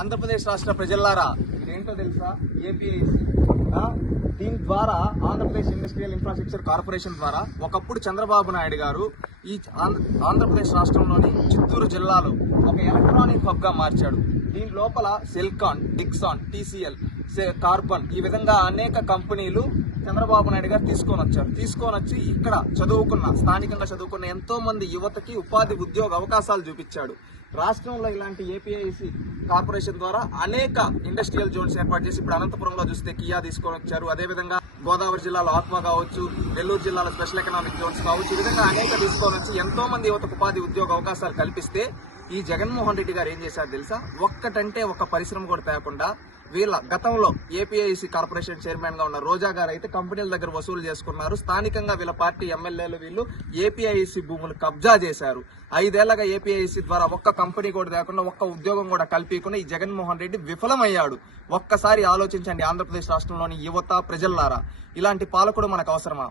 ఆంధ్రప్రదేశ్ రాష్ట్ర ప్రజలారా ఇదేంటో తెలుసా? ఏపీఐసి. దీని ద్వారా ఆంధ్రప్రదేశ్ ఇండస్ట్రియల్ ఇన్ఫ్రాస్ట్రక్చర్ కార్పొరేషన్ ద్వారా ఒకప్పుడు చంద్రబాబు నాయుడు గారు ఈ ఆంధ్రప్రదేశ్ రాష్ట్రంలోని చిత్తూరు జిల్లాలో ఒక ఎలక్ట్రానిక్ హబ్గా మార్చాడు. దీని లోపల సెల్కాన్ డిక్సాన్ టీసీఎల్ కార్బన్ ఈ విధంగా అనేక కంపెనీలు చంద్రబాబు నాయుడు గారు తీసుకొని వచ్చారు తీసుకొని వచ్చి ఇక్కడ చదువుకున్న స్థానికంగా చదువుకున్న ఎంతో మంది యువతకి ఉపాధి ఉద్యోగ అవకాశాలు చూపించాడు. రాష్ట్రంలో ఇలాంటి ఏపీఐసి కార్పొరేషన్ ద్వారా అనేక ఇండస్ట్రియల్ జోన్స్ ఏర్పాటు చేసి ఇప్పుడు అనంతపురంలో చూస్తే కియా తీసుకొని వచ్చారు అదేవిధంగా గోదావరి జిల్లాలో ఆత్మ కావచ్చు నెల్లూరు జిల్లాలో స్పెషల్ ఎకనామిక్ జోన్స్ కావచ్చు ఈ విధంగా అనేక తీసుకొని వచ్చి ఎంతో మంది యువతకు ఉపాధి ఉద్యోగ అవకాశాలు కల్పిస్తే ఈ జగన్మోహన్ రెడ్డి గారు ఏం చేశారు తెలుసా? ఒక్కటంటే ఒక పరిశ్రమ కూడా తేకుండా వీళ్ళ గతంలో ఏపీఐసి కార్పొరేషన్ చైర్మన్గా ఉన్న రోజా గారు అయితే కంపెనీల దగ్గర వసూలు చేసుకున్నారు. స్థానికంగా వీళ్ళ పార్టీ ఎమ్మెల్యేలు వీళ్ళు ఏపీఐసి భూములు కబ్జా చేశారు. ఐదేళ్ళగా ఏపీఐసి ద్వారా ఒక్క కంపెనీ కూడా లేకుండా ఒక్క ఉద్యోగం కూడా కల్పించకుండా ఈ జగన్మోహన్ రెడ్డి విఫలమయ్యాడు. ఒక్కసారి ఆలోచించండి ఆంధ్రప్రదేశ్ రాష్ట్రంలోని యువత ప్రజల్లారా. ఇలాంటి పాలకుడు మనకు అవసరమా?